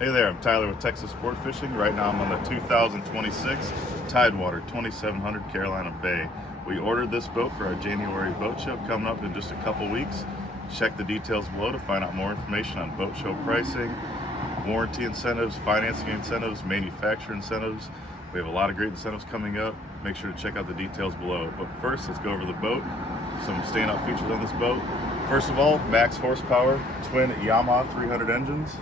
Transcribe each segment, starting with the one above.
Hey there, I'm Tyler with Texas Sportfishing. Right now I'm on the 2026 Tidewater 2700 Carolina Bay. We ordered this boat for our January boat show coming up in just a couple weeks. Check the details below to find out more information on boat show pricing, warranty incentives, financing incentives, manufacturer incentives. We have a lot of great incentives coming up. Make sure to check out the details below. But first, let's go over the boat, some standout features on this boat. First of all, max horsepower, twin Yamaha 300 engines.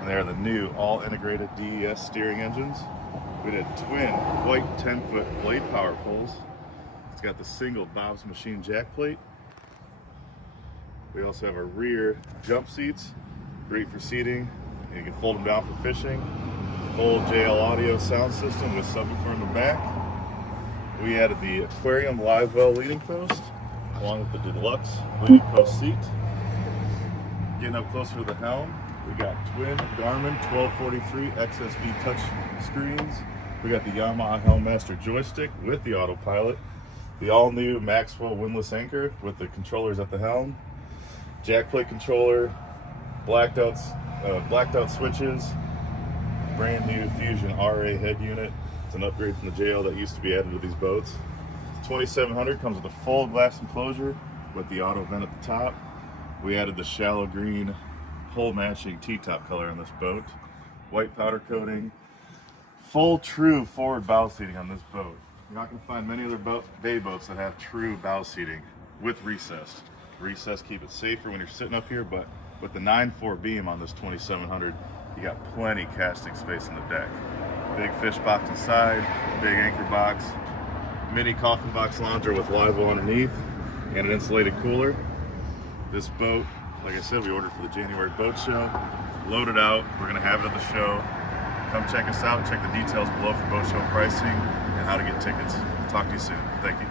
And they are the new all-integrated DES steering engines. We did twin white 10-foot blade power poles. It's got the single Bob's machine jack plate. We also have our rear jump seats, great for seating. You can fold them down for fishing. Full JL audio sound system with subwoofer in the back. We added the aquarium Livewell leading post along with the deluxe leading post seat. Getting up closer to the helm, we got twin Garmin 1243 XSV touch screens. We got the Yamaha Helm Master joystick with the autopilot. The all-new Maxwell windlass anchor with the controllers at the helm. Jack plate controller, blacked out switches. Brand new Fusion RA head unit. It's an upgrade from the JL that used to be added to these boats. 2700 comes with a full glass enclosure with the auto vent at the top. We added the shallow green hull matching T-top color on this boat. White powder coating. Full true forward bow seating on this boat. You're not going to find many other bay boats that have true bow seating with recessed. Recess keep it safer when you're sitting up here, but with the 9.4 beam on this 2700, you got plenty casting space in the deck. Big fish box inside, big anchor box, mini coffin box lounger with Livewell underneath, and an insulated cooler. This boat, like I said, we ordered for the January boat show. Loaded out, we're gonna have it at the show. Come check us out, check the details below for boat show pricing and how to get tickets. Talk to you soon. Thank you.